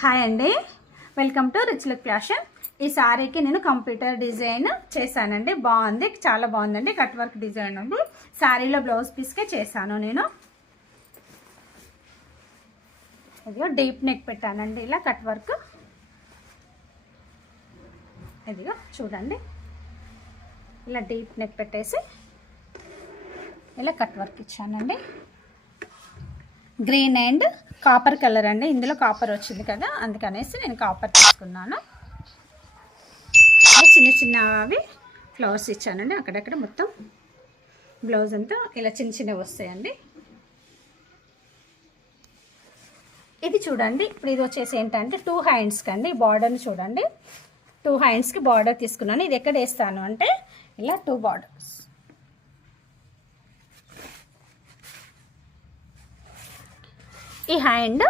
Hi అండి, welcome to rich look fashion. ఈ సారీకి నేను కంప్యూటర్ డిజైన్ చేశానండి. బాగుంది, చాలా బాగుందండి. కట్ వర్క్ డిజైన్ ఉంది. సారీలో బ్లౌజ్ పీస్కే చేశాను నేను. ఇదిగో డీప్ నెక్ పెట్టానండి, ఇలా కట్ వర్క్. ఇదిగో చూడండి, ఇలా డీప్ నెక్ పెట్టేసి ఇలా కట్ వర్క్ ఇచ్చానండి. గ్రీన్ అండ్ కాపర్ కలర్ అండి. ఇందులో కాపర్ వచ్చింది కదా, అందుకనేసి నేను కాపర్ తీసుకున్నాను. చిన్న చిన్నవి ఫ్లవర్స్ ఇచ్చానండి అక్కడక్కడ. మొత్తం బ్లౌజ్ అంతా ఇలా చిన్న చిన్నవి వస్తాయండి. ఇది చూడండి, ఇప్పుడు ఇది వచ్చేసి ఏంటంటే 2 హ్యాండ్స్కి అండి. బార్డర్ని చూడండి, 2 హ్యాండ్స్కి బార్డర్ తీసుకున్నాను. ఇది ఎక్కడ వేస్తాను అంటే ఇలా 2 బార్డర్స్. ఈ హ్యాండ్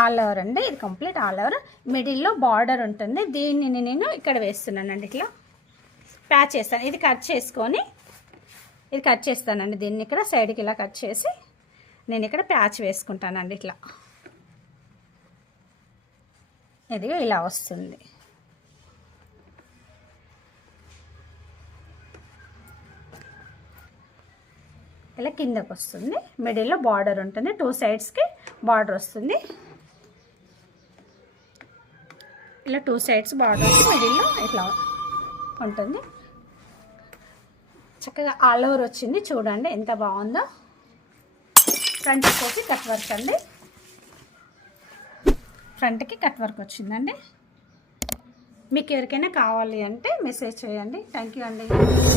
ఆల్ ఓవర్ అండి, ఇది కంప్లీట్ ఆల్ ఓవర్. మిడిల్లో బార్డర్ ఉంటుంది, దీనిని నేను ఇక్కడ వేస్తున్నానండి. ఇట్లా ప్యాచ్ చేస్తాను. ఇది కట్ చేసుకొని ఇది కట్ చేస్తానండి. దీన్ని ఇక్కడ సైడ్కి ఇలా కట్ చేసి నేను ఇక్కడ ప్యాచ్ వేసుకుంటానండి. ఇట్లా ఇది ఇలా వస్తుంది. ఇలా కిందకు వస్తుంది. మిడిల్లో బార్డర్ ఉంటుంది, 2 సైడ్స్కి బార్డర్ వస్తుంది. ఇలా 2 సైడ్స్ బార్డర్, మిడిల్లో ఇట్లా ఉంటుంది. చక్కగా ఆల్ ఓవర్ వచ్చింది. చూడండి ఎంత బాగుందో. ఫ్రంట్ వచ్చి కట్ వర్క్ అండి, ఫ్రంట్కి కట్ వర్క్ వచ్చిందండి. మీకు ఎవరికైనా కావాలి అంటే మెసేజ్ చేయండి. థ్యాంక్ యూ అండి.